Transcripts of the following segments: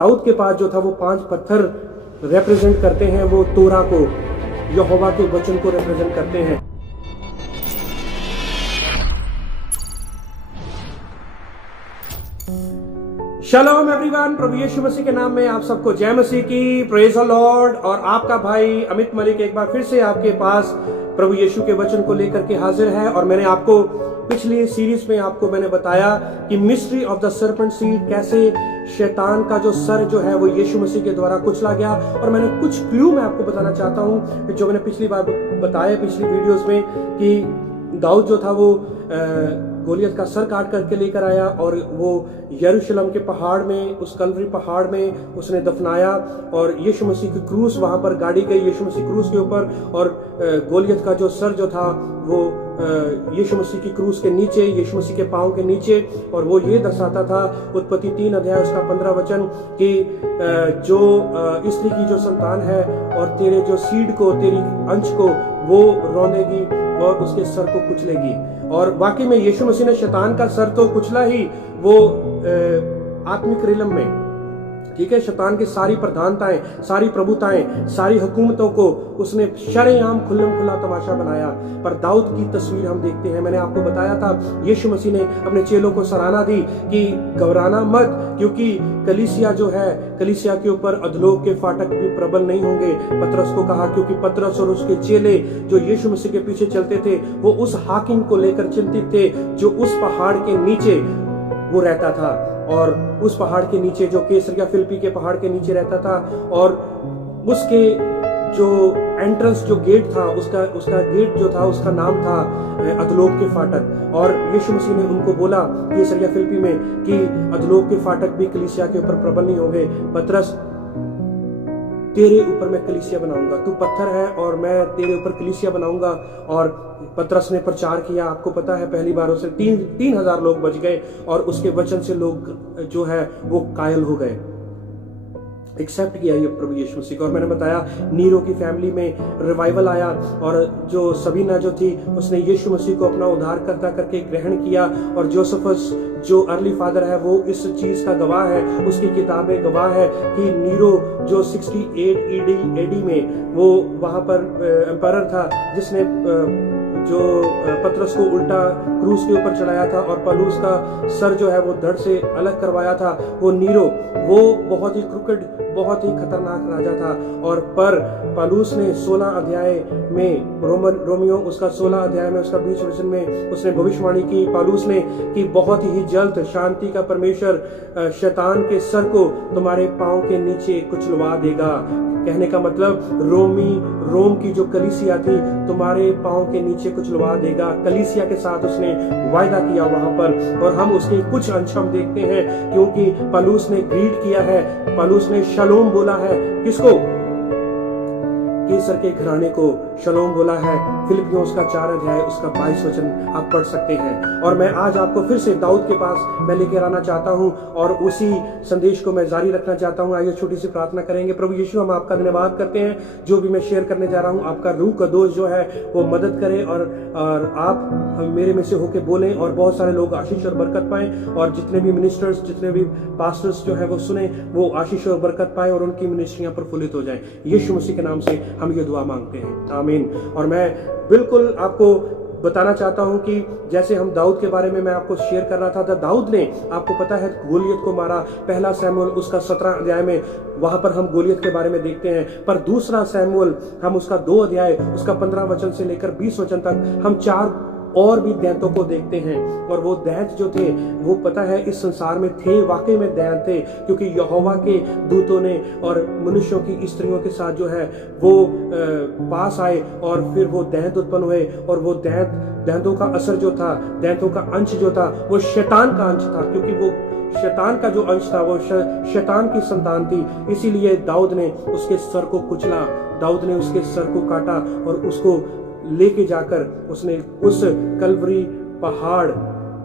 दाऊद के पास जो था वो 5 पत्थर रिप्रेजेंट करते हैं, वो तोरा को, यहोवा के वचन को रिप्रेजेंट करते हैं। शालोम एवरीवन, प्रभु यीशु मसीह के नाम में आप सबको जय मसीह की, प्रेज द लॉर्ड। और आपका भाई अमित मलिक एक बार फिर से आपके पास प्रभु यीशु के वचन को लेकर के हाजिर है। और मैंने आपको पिछली सीरीज में आपको मैंने बताया कि mystery of the serpent seed, कैसे शैतान का जो सर जो है वो यीशु मसीह के द्वारा कुचला गया। और मैंने कुछ क्लू मैं आपको बताना चाहता हूं जो मैंने पिछली बार बताया पिछली वीडियोस में, कि दाऊद जो था वो गोलियत का सर काट करके लेकर आया और वो यरूशलेम के पहाड़ में, उस कलवरी पहाड़ में उसने दफनाया। और यीशु मसीह की क्रूस वहां पर गाड़ी गई, यीशु मसीह क्रूस के ऊपर, और गोलियत का जो सर जो था वो यीशु मसीह की क्रूस के नीचे, यीशु मसीह के पांव के नीचे। और वो ये दर्शाता था, उत्पत्ति 3 अध्याय उसका 15 वचन, कि जो स्त्री की जो संतान है और तेरे जो सीड को, तेरी अंश को वो रौंदेगी और उसके सर को कुचलेगी। और वाकई में यीशु मसीह ने शैतान का सर तो कुचला ही, वो आत्मिक रिलम में, ठीक है, शैतान की सारी प्रधानताएं, सारी प्रभुताएं, सारी हुकूमतों को उसने शरेआम खुल्लम खुल्ला तमाशा बनाया। पर दाऊद की तस्वीर हम देखते हैं, मैंने आपको बताया था, यीशु मसीह ने अपने चेलों को सराहना दी कि घबराना मत, क्योंकि कलीसिया जो है, कलीसिया के ऊपर अधलोक के फाटक भी प्रबल नहीं होंगे। पतरस को कहा, क्योंकि पतरस और उसके चेले जो यीशु मसीह के पीछे चलते थे, वो उस हाकिम को लेकर चिंतित थे जो उस पहाड़ के नीचे वो रहता था। और उस पहाड़ के नीचे, जो कैसरिया फिलिप्पी के पहाड़ के नीचे रहता था, और उसके जो एंट्रेंस, जो गेट था, उसका गेट जो था, उसका नाम था अधलोक के फाटक। और यीशु मसीह ने उनको बोला कैसरिया फिलिप्पी में कि अधलोक के फाटक भी कलीसिया के ऊपर प्रबल नहीं होंगे। पतरस, तेरे ऊपर मैं कलीसिया बनाऊंगा, तू पत्थर है और मैं तेरे ऊपर कलीसिया बनाऊंगा। और पतरस ने प्रचार किया, आपको पता है, पहली बार उसे 3,000 लोग बच गए और उसके वचन से लोग जो है वो कायल हो गए, एक्सेप्ट किया ये प्रभु यीशु मसीह को। और मैंने बताया नीरो की फैमिली में रिवाइवल आया, और जो सबीना जो थी उसने यीशु मसीह को अपना उद्धारकर्ता करके ग्रहण किया। और जोसेफस जो अर्ली फादर है वो इस चीज का गवाह है, उसकी किताबें गवाह है कि नीरो जो 68 एडी में वो वहां पर एम्पायर था, जिसने जो पतरस को उल्टा क्रूस के ऊपर चढ़ाया था और पलूस का सर जो है वो धड़ से अलग करवाया था, वो नीरो, वो बहुत ही क्रुकेड, बहुत ही खतरनाक राजा था। और पर पलूस ने 16 अध्याय में, रोमियो उसका 16 अध्याय में, उसका 20 वचन में उसने भविष्यवाणी की, पलूस ने, कि बहुत ही जल्द शांति का परमेश्वर शैतान के सर को तुम्हारे पांव के नीचे कुचलवा देगा। कहने का मतलब रोम की जो कलीसिया थी तुम्हारे पांव के नीचे कुचलवा देगा। कलीसिया के साथ उसने वायदा किया वहां पर, और हम उसके कुछ अंश हम देखते हैं, क्योंकि पलूस ने ग्रीट किया है, पलूस ने शलोम बोला है। किसको? केसर के घराने को शलोम बोला है। फिलिपियों उसका 4 अध्याय उसका 22 वचन आप पढ़ सकते हैं। और मैं आज आपको फिर से दाऊद के पास मैं लेकर आना चाहता हूं और उसी संदेश को मैं जारी रखना चाहता हूं। आइए छोटी सी प्रार्थना करेंगे। प्रभु यीशु, हम आपका धन्यवाद करते हैं, जो भी मैं शेयर करने जा रहा हूं, आपका रूह का दोष जो है वो मदद करे, और आप मेरे में से होके बोलें और बहुत सारे लोग आशीष और बरकत पाएं, और जितने भी मिनिस्टर्स, जितने भी पास्टर्स जो है वो सुने, वो आशीष और बरकत पाए और उनकी मिनिस्ट्रियां प्रफुल्लित हो जाएं। यीशु मसीह के नाम से हम ये दुआ मांगते हैं, आमीन। और मैं बिल्कुल आपको बताना चाहता हूं कि जैसे हम दाऊद के बारे में मैं आपको शेयर कर रहा था, तो दाऊद ने, आपको पता है, गोलियत को मारा। पहला सैमुएल उसका 17 अध्याय में वहां पर हम गोलियत के बारे में देखते हैं। पर दूसरा सैमुएल हम उसका 2 अध्याय उसका 15 वचन से लेकर 20 वचन तक हम 4 और भी दैंतों को देखते हैं। और वो दैंत जो थे वो, पता है, इस संसार में थे, वाकई में दैंत थे, क्योंकि यहोवा के दूतों ने और मनुष्यों की स्त्रियों के साथ जो है वो पास आए, और फिर वो दैंत उत्पन्न हुए। और वो दैंतों का असर जो था, दैंतों का अंश जो था, वो शैतान का अंश था, क्योंकि वो शैतान का जो अंश था वो शैतान की संतान थी। इसीलिए दाऊद ने उसके सर को कुचला, दाऊद ने उसके सर को काटा और उसको लेके जाकर उसने उस कलवरी पहाड़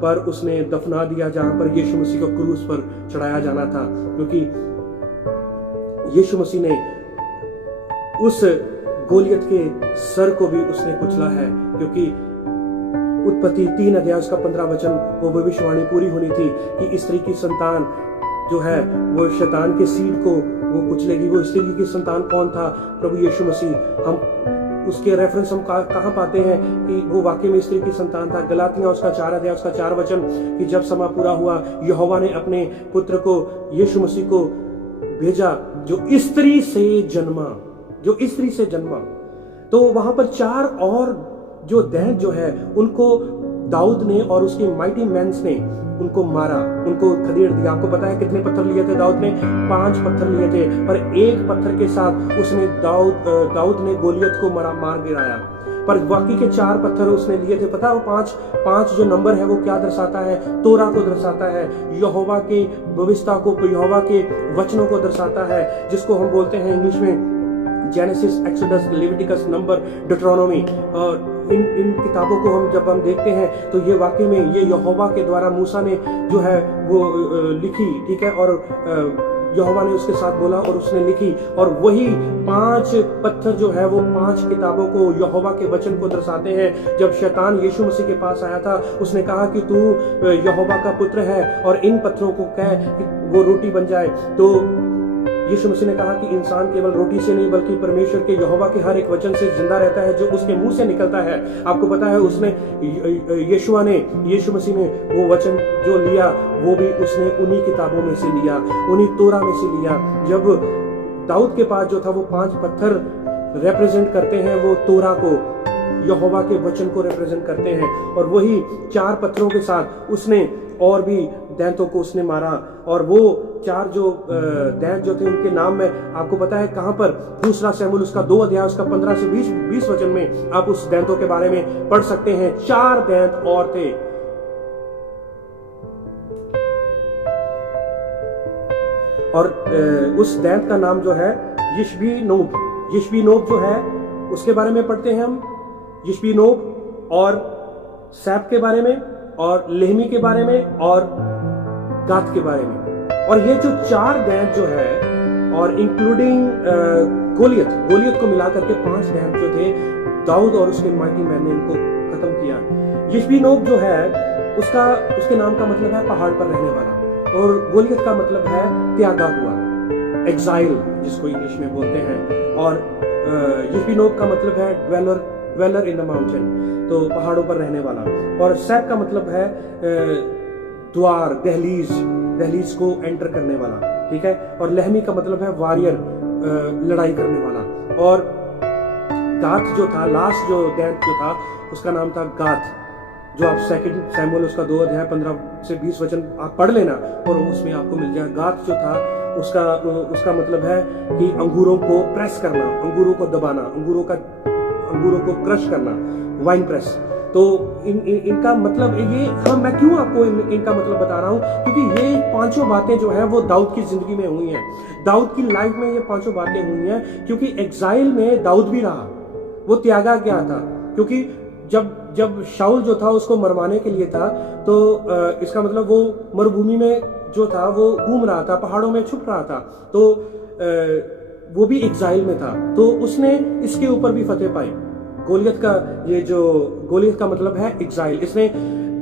पर उसने दफना दिया, जहां पर यीशु मसीह को क्रूस पर चढ़ाया जाना था। क्योंकि यीशु मसीह ने उस गोलियत के सर को भी उसने कुचला है, क्योंकि उत्पत्ति 3 अध्याय उसका 15 वचन, वो भविष्यवाणी पूरी होनी थी कि स्त्री की संतान जो है वो शैतान के सीड को वो कुचलेगी। वो स्त्री की संतान कौन था? प्रभु यीशु मसीह। हम उसके रेफरेंस हम कहाँ पाते हैं कि वो वाकई में स्त्री की संतान था? गलातियां उसका 4 अध्याय उसका 4 वचन कि जब समा पूरा हुआ यहोवा ने अपने पुत्र को यीशु मसीह को भेजा जो स्त्री से जन्मा। तो वहां पर 4 और जो दैंत जो है उनको दाऊद ने और उसके माइटी मैंस ने उनको मारा, उनको खदेड़ दिया। आपको पता है कितने पत्थर लिए थे दाऊद ने? 5 पत्थर लिए थे, पर एक पत्थर के साथ उसने दाऊद ने गोलियत को मार गिराया। पर बाकी के 4 पत्थर उसने लिए थे। पता है वो 5 जो नंबर है वो क्या दर्शाता है? तोरा को दर्शाता है, यहोवा के व्यवस्था को, यहोवा के वचनों को दर्शाता है, जिसको हम बोलते हैं इंग्लिश में जेनेसिस, एक्सोडस, लेविटिकस, नंबर, डिट्रोनोमी। इन किताबों को जब हम देखते हैं तो ये वाकई में ये यहोवा के द्वारा मूसा ने जो है वो लिखी, ठीक है, और यहोवा ने उसके साथ बोला और उसने लिखी। और वही 5 पत्थर जो है वो 5 किताबों को, यहोवा के वचन को दर्शाते हैं। जब शैतान यीशु मसीह के पास आया था उसने कहा कि तू यहोवा का पुत्र है और इन पत्थरों को कह कि वो रोटी बन जाए। तो यीशु मसीह ने कहा कि इंसान केवल रोटी से नहीं बल्कि परमेश्वर के यहोवा के हर एक वचन से जिंदा रहता है जो उसके मुंह से निकलता है। आपको पता है उसने यीशु मसीह ने वो वचन जो लिया वो भी उसने उन्हीं किताबों में से लिया, उन्हीं तोरा में से लिया। जब दाऊद के पास जो था वो 5 पत्थर रिप्रेजेंट करते हैं, वो तोरा को, यहोवा के वचन को रिप्रेजेंट करते हैं। और वही 4 पत्थरों के साथ उसने और भी दैंतों को उसने मारा। और वो 4 जो दैंत जो थे उनके नाम में आपको पता है कहां पर? 2 शमूएल उसका 2 अध्याय उसका 15 से 20 वचन में आप उस दैंतों के बारे में पढ़ सकते हैं। 4 दैंत और थे। और उस दैंत का नाम जो है यिशबी-नोब जो है उसके बारे में पढ़ते हैं हम। यिशबी-नोब और सैप के बारे में और लेहमी के बारे में और गात के बारे में। और ये जो 4 दैंत जो है और इंक्लूडिंग गोलियत को मिलाकर के 5 दैंत जो थे, दाऊद और उसके माइटी मैन ने इनको खत्म किया। यिशबी-नोब जो है उसके नाम का मतलब है पहाड़ पर रहने वाला, और गोलियत का मतलब है त्यागा हुआ, एक्साइल जिसको इंग्लिश में बोलते हैं। और यिशबी-नोब का मतलब है ड्वेलर इन द माउंटेन, तो पहाड़ों पर रहने वाला। और सैप का मतलब है द्वार, दहलीज को एंटर करने वाला, ठीक है। और लहमी का मतलब है वॉरियर, लड़ाई करने वाला। और गात जो था, लास्ट जो दैंत जो था उसका नाम था गात, जो आप 2 शमूएल उसका 2 अध्याय 15 से 20 वचन आप पढ़ लेना और उसमें आपको मिल जाएगा। गात जो था उसका मतलब है कि अंगूरों को प्रेस करना, अंगूरों को दबाना, अंगूरों को क्रश करना, वाइन प्रेस। तो इनका मतलब ये मैं क्यों आपको इनका मतलब बता रहा हूं, क्योंकि ये 5 बातें जो है वो दाऊद की जिंदगी में हुई हैं। दाऊद की लाइफ में ये 5 बातें हुई हैं, क्योंकि एग्जाइल में दाऊद भी रहा, वो त्यागा गया था। क्योंकि जब शाऊल जो था उसको मरवाने के लिए था, तो इसका मतलब वो मरुभूमि में जो था वो घूम रहा था, पहाड़ों में छुप रहा था, तो वो भी एग्जाइल में था। तो उसने इसके ऊपर भी फतेह पाई। गोलियत का मतलब है एग्जाइल।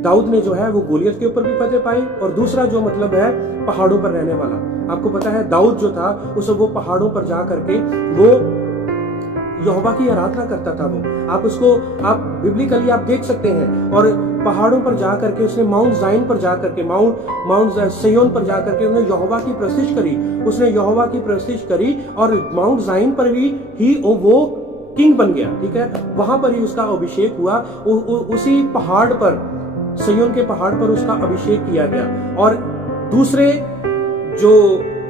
दाऊद ने जो है वो गोलियत के ऊपर भी फतेह पाई। और दूसरा जो मतलब है पहाड़ों पर रहने वाला। आपको पता है दाऊद जो था वो पहाड़ों पर जा करके वो यहोवा की आराधना करता था। आप बिब्लिकली आप देख सकते हैं। और पहाड़ों पर जा करके उसने माउंट जाइन पर जा करके माउंट सिय्योन पर जा करके उसने यहोवा की प्रस्तिश करी। और माउंट जाइन पर भी वो किंग बन गया, ठीक है। वहां पर ही उसका अभिषेक हुआ, उसी पहाड़ पर, सिय्योन के पहाड़ पर उसका अभिषेक किया गया। और दूसरे जो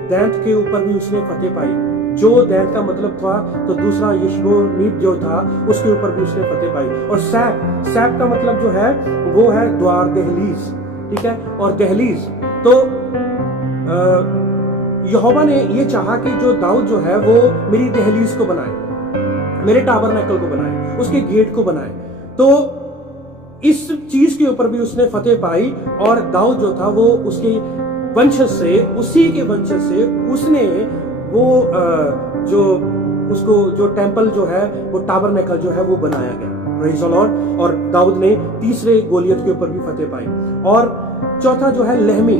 दैंत के ऊपर भी उसने फतेह पाई। जो दैंत का मतलब था, तो दूसरा यिशबी-नोब जो था उसके ऊपर भी उसने फतेह पाई। और सैप का मतलब जो है वो है द्वार, दहलीज, ठीक है। और दहलीज तो यहोवा ने ये चाहा कि जो दाऊद जो है वो मेरी दहलीज को बनाए, मेरे टाबरनेकल को बनाए, उसके गेट को बनाए। तो इस चीज के ऊपर भी उसने फतेह पाई। और दाऊद जो था वो उसके वंशज से, उसी के वंशज से उसने वो जो टेंपल जो है, वो टाबरनेकल जो है वो बनाया गया। Praise the Lord. और दाऊद ने तीसरे गोलियत के ऊपर भी फतेह पाई। और चौथा जो है लेहमी,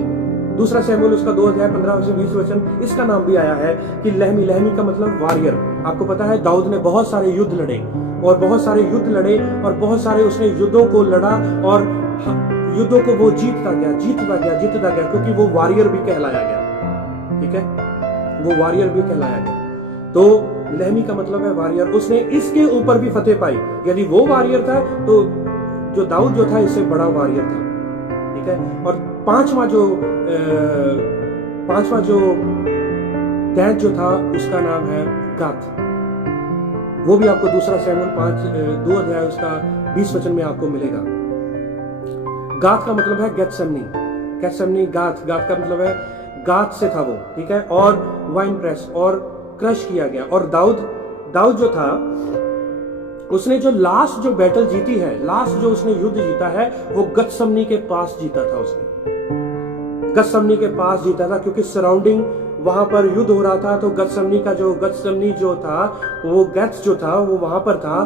दूसरा सैमुएल उसका 2 अध्याय 15 से 20 वचन, इसका नाम भी आया है कि लहमी। लहमी का मतलब वारियर। आपको पता है दाऊद ने बहुत सारे युद्ध लड़े और बहुत सारे युद्ध लड़े और बहुत सारे उसने युद्धों को लड़ा और युद्धों को वो जीतता गया क्योंकि वो वारियर भी कहलाया गया। ठीक है, वो वारियर भी कहलाया गया। तो लहमी का मतलब है वारियर। उसने इसके ऊपर भी फतेह पाई। यदि वो वारियर था तो जो दाऊद जो था इससे बड़ा वारियर था। ठीक है, और पांचवा जो दैत जो था उसका नाम है गाथ। वो भी आपको दूसरा सैमुएल 2 अध्याय उसका 20 वचन में आपको मिलेगा। गाथ का मतलब है गेत्सेमनी। गाथ का मतलब है गाथ से था वो। ठीक है, और वाइन प्रेस और क्रश किया गया। और दाऊद जो था उसने जो लास्ट जो बैटल जीती है, लास्ट जो उसने युद्ध जीता है वो गतसमनी के पास जीता था। उसने गतसमनी के पास जीता था क्योंकि सराउंडिंग वहां पर युद्ध हो रहा था। तो गतसमनी जो था वो गैथ जो था वो वहां पर था।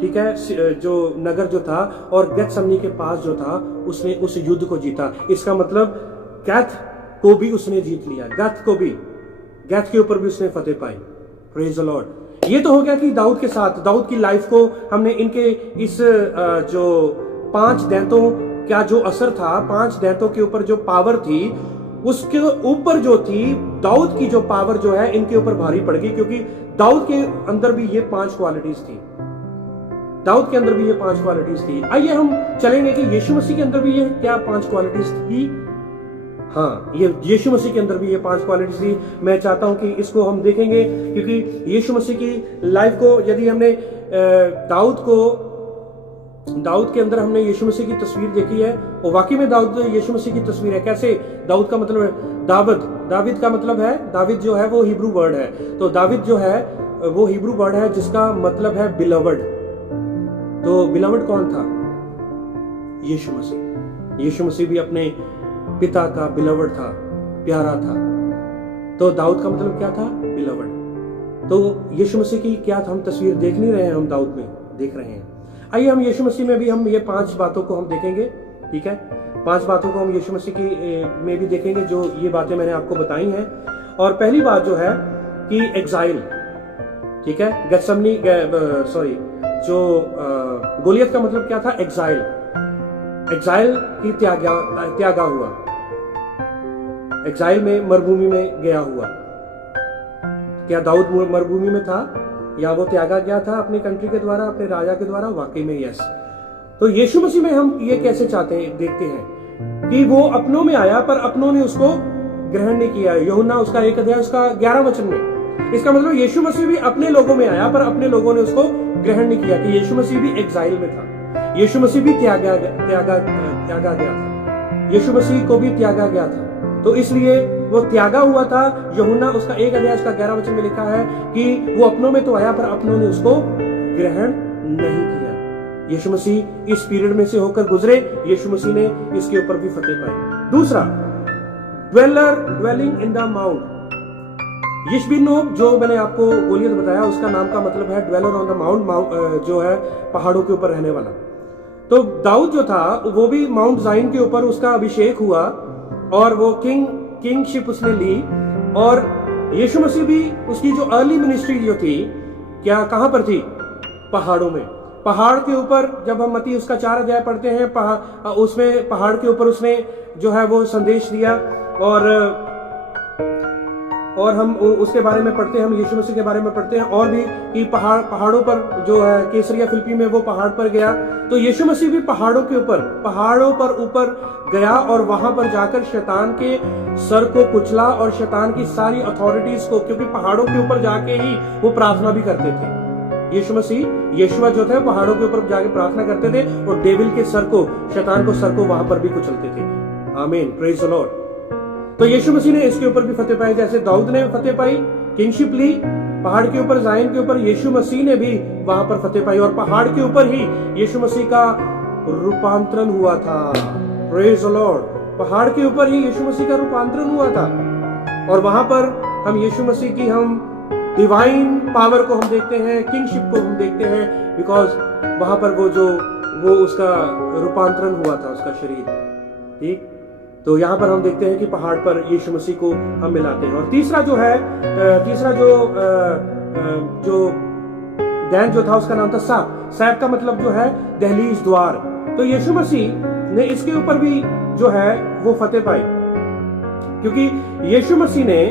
ठीक है, जो नगर जो था, और गतसमनी के पास जो था उसने उस युद्ध को जीता। इसका मतलब गैथ को भी उसने जीत लिया। गैथ के ऊपर भी उसने फतेह पाई। Praise the lord. ये तो हो गया कि दाऊद के साथ, दाऊद की लाइफ को हमने इनके इस जो 5 दैतों का जो असर था, 5 दैतों के ऊपर जो पावर थी, उसके ऊपर जो थी दाऊद की जो पावर जो है इनके ऊपर भारी पड़ गई, क्योंकि दाऊद के अंदर भी ये 5 क्वालिटीज थी। दाऊद के अंदर भी ये 5 क्वालिटीज थी। आइए हम चलेंगे कि यीशु मसीह के अंदर भी ये क्या 5 क्वालिटीज थी। हाँ, ये यीशु मसीह के अंदर भी ये 5 क्वालिटीज थी। मैं चाहता हूं कि इसको हम देखेंगे, क्योंकि यीशु मसीह की लाइफ को यदि हमने दाऊद के अंदर हमने यीशु मसीह की तस्वीर देखी है, और वाकई में दाऊद यीशु मसीह की तस्वीर है। कैसे? दाऊद का मतलब है दाविद का मतलब है, दाविद जो है वो हिब्रू वर्ड है। तो दाविद जो है वो हिब्रू वर्ड है जिसका मतलब है बिलवड। तो बिलवड कौन था? यीशु मसीह। यीशु मसीह भी अपने पिता का बिलवड था, प्यारा था। तो दाऊद का मतलब क्या था? बिलवड। तो यीशु मसीह की क्या हम तस्वीर देख नहीं रहे हैं? हम दाऊद में देख रहे हैं। आइए हम यीशु मसीह में भी हम ये 5 बातों को हम देखेंगे। ठीक है, 5 बातों को हम यीशु मसीह की में भी देखेंगे, जो ये बातें मैंने आपको बताई हैं। और पहली बात जो है कि एग्जाइल। ठीक है, गोलियत का मतलब क्या था? एग्जाइल की त्यागा हुआ, एग्जाइल में मरुभूमि में गया हुआ। क्या दाऊद मरुभूमि में था या वो त्यागा गया था अपनी कंट्री के द्वारा, अपने राजा के द्वारा? वाकई में यस। तो यीशु मसीह में हम ये कैसे देखते हैं कि वो अपनों में आया पर अपनों ने उसको ग्रहण नहीं किया। यूहन्ना उसका 1 अध्याय उसका 11 वचन में। इसका मतलब यीशु मसीह भी अपने लोगों में आया पर अपने लोगों ने उसको ग्रहण नहीं किया। कि यीशु मसीह भी एग्जाइल में था, यीशु मसीह भी त्यागा गया था, यीशु मसीह को भी त्यागा गया था। तो इसलिए वो त्यागा हुआ था। यूहन्ना उसका 1 अध्याय उसका 11 वचन में लिखा है कि वो अपनों में तो आया पर अपनों ने उसको ग्रहण नहीं किया। यीशु मसीह इस पीरियड में से होकर गुजरे, यीशु मसीह ने इसके ऊपर भी फतेह पाई। दूसरा, ड्वेलिंग इन द माउंट। यिशबिनोब जो मैंने आपको गोलियत बताया, उसका नाम का मतलब है ड्वेलर ऑन द माउंट, जो है पहाड़ों के ऊपर रहने वाला। तो दाऊद जो था वो भी माउंट जाइन के ऊपर उसका अभिषेक हुआ और वो किंगशिप उसने ली। और यीशु मसीह भी उसकी जो अर्ली मिनिस्ट्री जो थी, क्या कहां पर थी? पहाड़ों में। पहाड़ के ऊपर जब हम मत्ती उसका 4 अध्याय पढ़ते हैं, उसमें पहाड़ के ऊपर उसने जो है वो संदेश दिया। और हम उसके बारे में पढ़ते हैं, हम यीशु मसीह के बारे में पढ़ते हैं और भी कि पहाड़ों पर जो है कैसरिया फिलिप्पी में वो पहाड़ पर गया। तो यीशु मसीह भी पहाड़ों पर ऊपर गया और वहां पर जाकर शैतान के सर को कुचला और शैतान की सारी अथॉरिटीज को, क्योंकि पहाड़ों के ऊपर जाके ही वो प्रार्थना भी करते थे। यीशुआ जो थे पहाड़ों के ऊपर जाके प्रार्थना करते थे और डेविल के शैतान को सर को वहां पर भी कुचलते थे। आमीन, प्रेज द लॉर्ड। तो यीशु मसीह ने इसके ऊपर भी फतेह पाई, जैसे दाऊद ने फतेह पाई, किंगशिप ली पहाड़ के ऊपर, जायन के ऊपर। यीशु मसीह ने भी वहां पर फतेह पाई और पहाड़ के ऊपर ही यीशु मसीह का रूपांतरण हुआ था। Praise the Lord. पहाड़ के ऊपर ही यीशु मसीह का रूपांतरण हुआ था और वहां पर हम यीशु मसीह की हम डिवाइन पावर को हम देखते हैं, किंगशिप को हम देखते हैं, बिकॉज वहां पर वो उसका रूपांतरण हुआ था, उसका शरीर। ठीक, तो यहाँ पर हम देखते हैं कि पहाड़ पर यीशु मसीह को हम मिलाते हैं। और तीसरा जो दैन जो था उसका नाम था सैफ। सैफ का मतलब जो है दहलीज, द्वार। तो यीशु मसीह ने इसके ऊपर भी जो है वो फतेह पाई, क्योंकि यीशु मसीह ने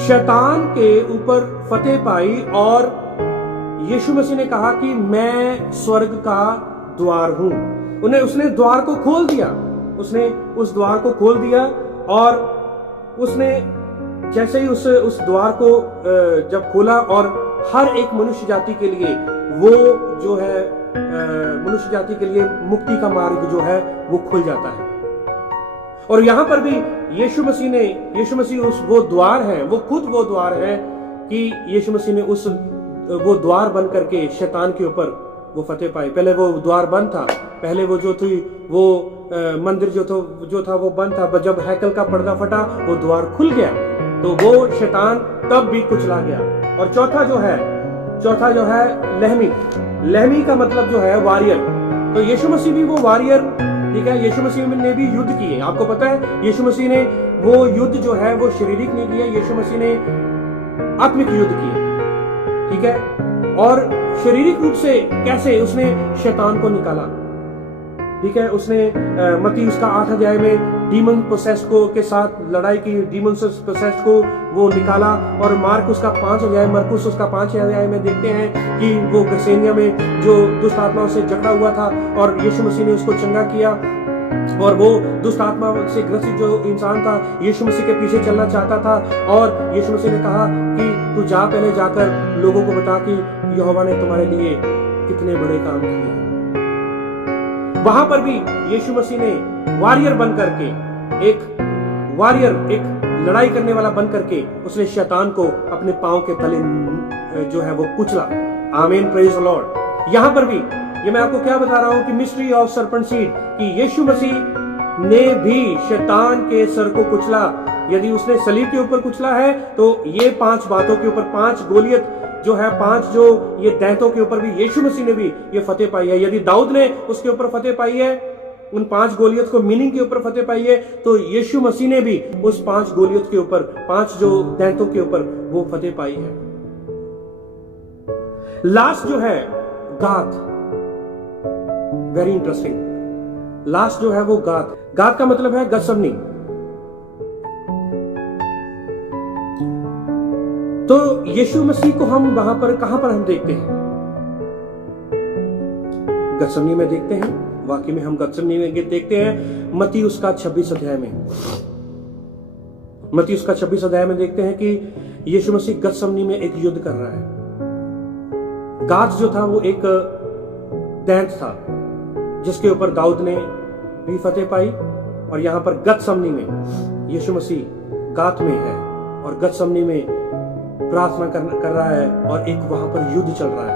शैतान के ऊपर फतेह पाई और यीशु मसीह ने कहा कि मैं स्वर्ग का द्वार हूं। उसने द्वार को खोल दिया, उसने उस द्वार को खोल दिया और उसने जैसे ही उस द्वार को जब खोला और हर एक मनुष्य जाति के लिए वो जो है मनुष्य जाति के लिए मुक्ति का मार्ग जो है वो खुल जाता है। और यहां पर भी यीशु मसीह वो द्वार है, वो खुद वो द्वार है कि यीशु मसीह ने वो द्वार बंद करके शैतान के ऊपर वो फतेह पाई। पहले वो द्वार बंद था, पहले वो जो थी वो मंदिर जो था वो बंद था। जब हैकल का पर्दा फटा वो द्वार खुल गया, तो वो शैतान तब भी कुचला गया। और चौथा जो है लहमी का मतलब जो है वॉरियर। तो यीशु मसीह भी वो वॉरियर, ठीक है। यीशु मसीह ने भी युद्ध किए। आपको पता है यीशु मसीह ने वो युद्ध जो है वो शारीरिक नहीं किया, यीशु मसीह ने आत्मिक युद्ध किए, ठीक है। और शारीरिक रूप से कैसे उसने शैतान को निकाला, ठीक है। उसने मत्ती उसका 8 अध्याय में डीमन पोसेस्ड को के साथ लड़ाई की, डीमन पोसेस्ड को वो निकाला। और मरकुस उसका 5 अध्याय में देखते हैं कि वो गसेनिया में जो दुष्ट आत्माओं से जकड़ा हुआ था और यीशु मसीह ने उसको चंगा किया। और वो दुष्ट आत्मा से ग्रसित जो इंसान था यीशु मसीह के पीछे चलना चाहता था और यीशु मसीह ने कहा कि तू पहले जाकर लोगों को बता कि यहोवा ने तुम्हारे लिए कितने बड़े काम किए। वहां पर भी यीशु मसीह ने वॉरियर बन करके एक लड़ाई करने वाला बन करके उसने शैतान को अपने पांव के तले जो है वो कुचला। आमीन, प्रेज द लॉर्ड। यहां पर भी ये मैं आपको क्या बता रहा हूं कि मिस्ट्री ऑफ सर्पेंट सीड, कि यीशु मसीह ने भी शैतान के सर को कुचला। यदि उसने सलीब के ऊपर कुचला है तो ये 5 बातों के ऊपर, 5 गोलियत जो है, 5 जो ये दैंतों के ऊपर भी यीशु मसीह ने भी ये फतेह पाई है। यदि दाऊद ने उसके ऊपर फतेह पाई है, उन 5 गोलियत को मीनिंग के ऊपर फतेह पाई है, तो यीशु मसीह ने भी उस 5 गोलियत के ऊपर, 5 जो दैंतों के ऊपर वो फतेह पाई है। लास्ट जो है गात, वेरी इंटरेस्टिंग। लास्ट जो है वो गात का मतलब है गतसमनी। तो यीशु मसीह को हम वहां पर कहां पर हम देखते हैं? गतसमनी में देखते हैं। वाकई में हम गतसमनी में देखते हैं मत्ती उसका 26 अध्याय में। मत्ती उसका 26 अध्याय में देखते हैं कि यीशु मसीह गतसमनी में एक युद्ध कर रहा है। गात जो था वो एक दैंत था जिसके ऊपर दाऊद ने भी फतेह पाई। और यहां पर गतसमनी में यीशु मसीह गात में है और गतसमनी में प्रार्थना कर रहा है और एक वहां पर युद्ध चल रहा है।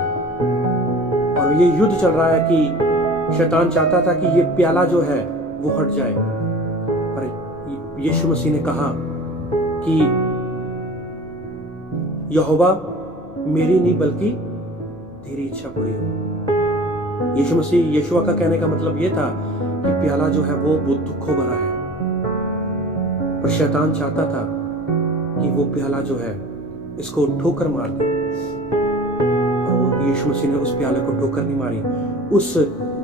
और ये युद्ध चल रहा है कि शैतान चाहता था कि ये प्याला जो है वो हट जाए, पर यीशु मसीह ने कहा कि यहोवा मेरी नहीं बल्कि तेरी इच्छा पूरी हो। यीशुआ का कहने का मतलब ये था कि प्याला जो है वो बहुत दुखों भरा है, पर शैतान चाहता था कि वो प्याला जो है इसको ठोकर मार दे। और वो यीशु मसीह ने उस प्याले को ठोकर नहीं मारी। उस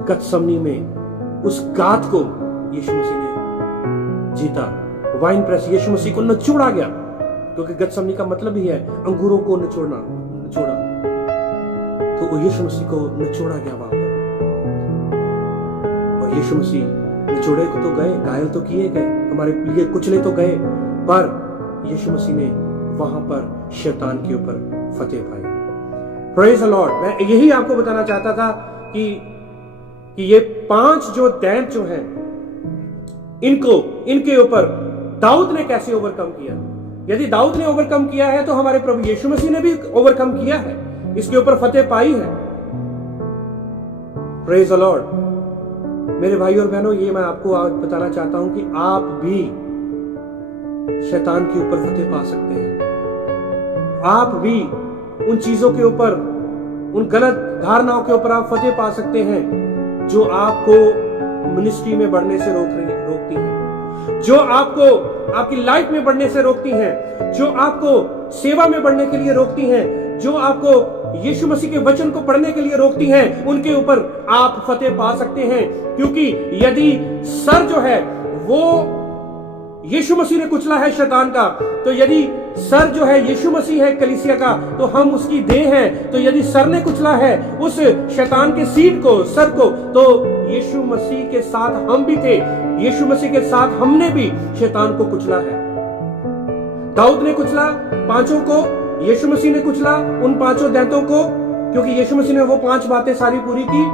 गतसमनी में उस गात को यीशु मसीह ने जीता। वाइन प्रेस यीशु मसीह को निचोड़ा गया, क्योंकि गतसमनी का मतलब ही है अंगूरों को निचोड़ा। तो वो यीशु मसीह को निचोड़ा गया वहां पर। और यीशु मसीह निचोड़े को तो गए, घायल तो किए गए, हमारे लिए कुचले तो गए, पर यीशु मसीह ने वहां पर शैतान के ऊपर फतेह पाई। Praise the lord. मैं यही आपको बताना चाहता था कि ये 5 जो दैंत जो हैं, इनके ऊपर दाऊद ने कैसे ओवरकम किया। यदि दाऊद ने ओवरकम किया है तो हमारे प्रभु यीशु मसीह ने भी ओवरकम किया है, इसके ऊपर फतेह पाई है। Praise the Lord. मेरे भाई और बहनों, ये मैं आपको आज बताना चाहता हूं कि आप भी शैतान के ऊपर फतेह पा सकते हैं। आप भी उन चीजों के ऊपर, उन गलत धारणाओं के ऊपर आप फतेह पा सकते हैं जो आपको मिनिस्ट्री में बढ़ने से रोकती हैं, जो आपको आपकी लाइफ में बढ़ने से रोकती हैं, जो आपको सेवा में बढ़ने के लिए रोकती हैं, जो आपको यीशु मसीह के वचन को पढ़ने के लिए रोकती हैं, उनके ऊपर आप फतेह पा सकते हैं। क्योंकि यदि सर जो है वो यीशु मसीह ने कुचला है शैतान का, तो यदि सर जो है यीशु मसीह है कलीसिया का, तो हम उसकी देह हैं। तो यदि सर ने कुचला है उस शैतान के सीड को, सर को, तो यीशु मसीह के साथ हम भी थे, यीशु मसीह के साथ हमने भी शैतान को कुचला है। दाऊद ने कुचला पांचों को, यीशु मसीह ने कुचला उन पांचों दैंतों को, क्योंकि यीशु मसीह ने वो 5 बातें सारी पूरी की।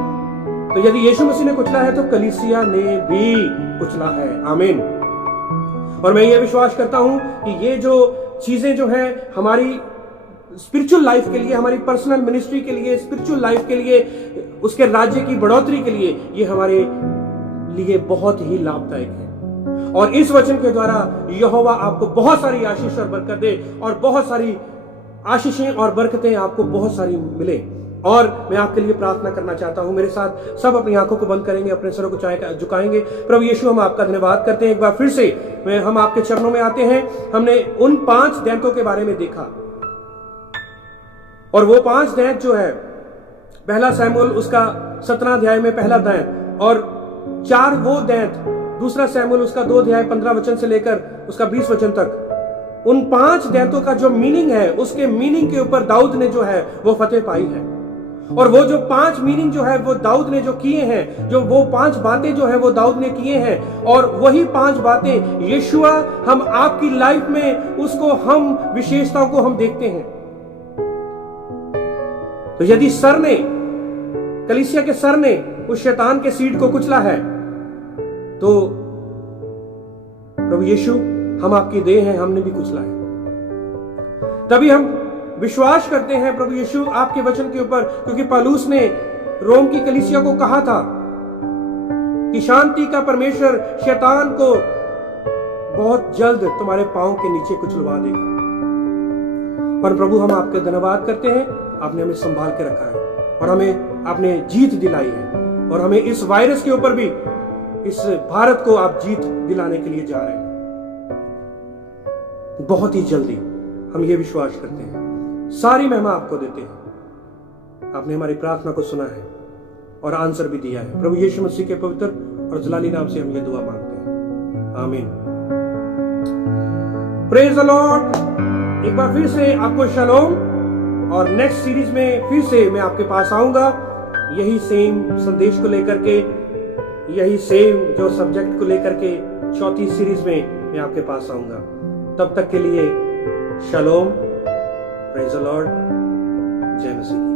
तो यदि यीशु मसीह ने कुचला है तो कलीसिया ने भी कुचला है। आमीन। और मैं ये विश्वास करता हूं कि ये जो चीजें जो है हमारी स्पिरिचुअल लाइफ के लिए, हमारी पर्सनल मिनिस्ट्री के लिए, स्पिरिचुअल लाइफ के लिए, उसके राज्य की बढ़ोतरी के लिए, ये हमारे लिए बहुत ही लाभदायक है। और इस वचन के द्वारा यहोवा आपको बहुत सारी आशीष और बरकत दे, और बहुत सारी आशीषें और बरकतें आपको बहुत सारी मिले। और मैं आपके लिए प्रार्थना करना चाहता हूं। मेरे साथ सब अपनी आंखों को बंद करेंगे, अपने सरों को झुकाएंगे। प्रभु यीशु, हम आपका धन्यवाद करते हैं। एक बार फिर से हम आपके चरणों में आते हैं। हमने उन 5 दैंतों के बारे में देखा, और वो 5 दैंत जो है, पहला शमूएल उसका 17 अध्याय में पहला दैंत, और 4 वो दैंत दूसरा शमूएल उसका 2 अध्याय 15 वचन से लेकर उसका 20 वचन तक। उन 5 दैंतों का जो मीनिंग है, उसके मीनिंग के ऊपर दाऊद ने जो है वो फतेह पाई है। और वो जो 5 मीनिंग जो है वो दाऊद ने जो किए हैं, जो वो 5 बातें जो है वो दाऊद ने किए हैं, और वही 5 बातें यीशुआ हम आपकी लाइफ में उसको हम विशेषताओं को हम देखते हैं। तो यदि सर ने, कलीसिया के सर ने उस शैतान के सीड को कुचला है, तो प्रभु यीशु हम आपकी देह हैं, हमने भी कुचला है। तभी हम विश्वास करते हैं प्रभु यीशु आपके वचन के ऊपर, क्योंकि पौलुस ने रोम की कलीसिया को कहा था कि शांति का परमेश्वर शैतान को बहुत जल्द तुम्हारे पांव के नीचे कुचलवा देगा। और प्रभु, हम आपके धन्यवाद करते हैं, आपने हमें संभाल के रखा है, और हमें आपने जीत दिलाई है, और हमें इस वायरस के ऊपर भी, इस भारत को आप जीत दिलाने के लिए जा रहे हैं बहुत ही जल्दी। हम ये विश्वास करते हैं। सारी महिमा आपको देते हैं। आपने हमारी प्रार्थना को सुना है और आंसर भी दिया है। प्रभु यीशु मसीह के पवित्र और जलाली नाम से हम ये दुआ मांगते हैं। आमीन। Praise the Lord. एक बार फिर से आपको शलोम। और नेक्स्ट सीरीज में फिर से मैं आपके पास आऊंगा, यही सेम संदेश को लेकर के, यही सेम जो सब्जेक्ट को लेकर के 34 सीरीज में मैं आपके पास आऊंगा। तब तक के लिए शलोम। Praise the Lord. जय मसीह।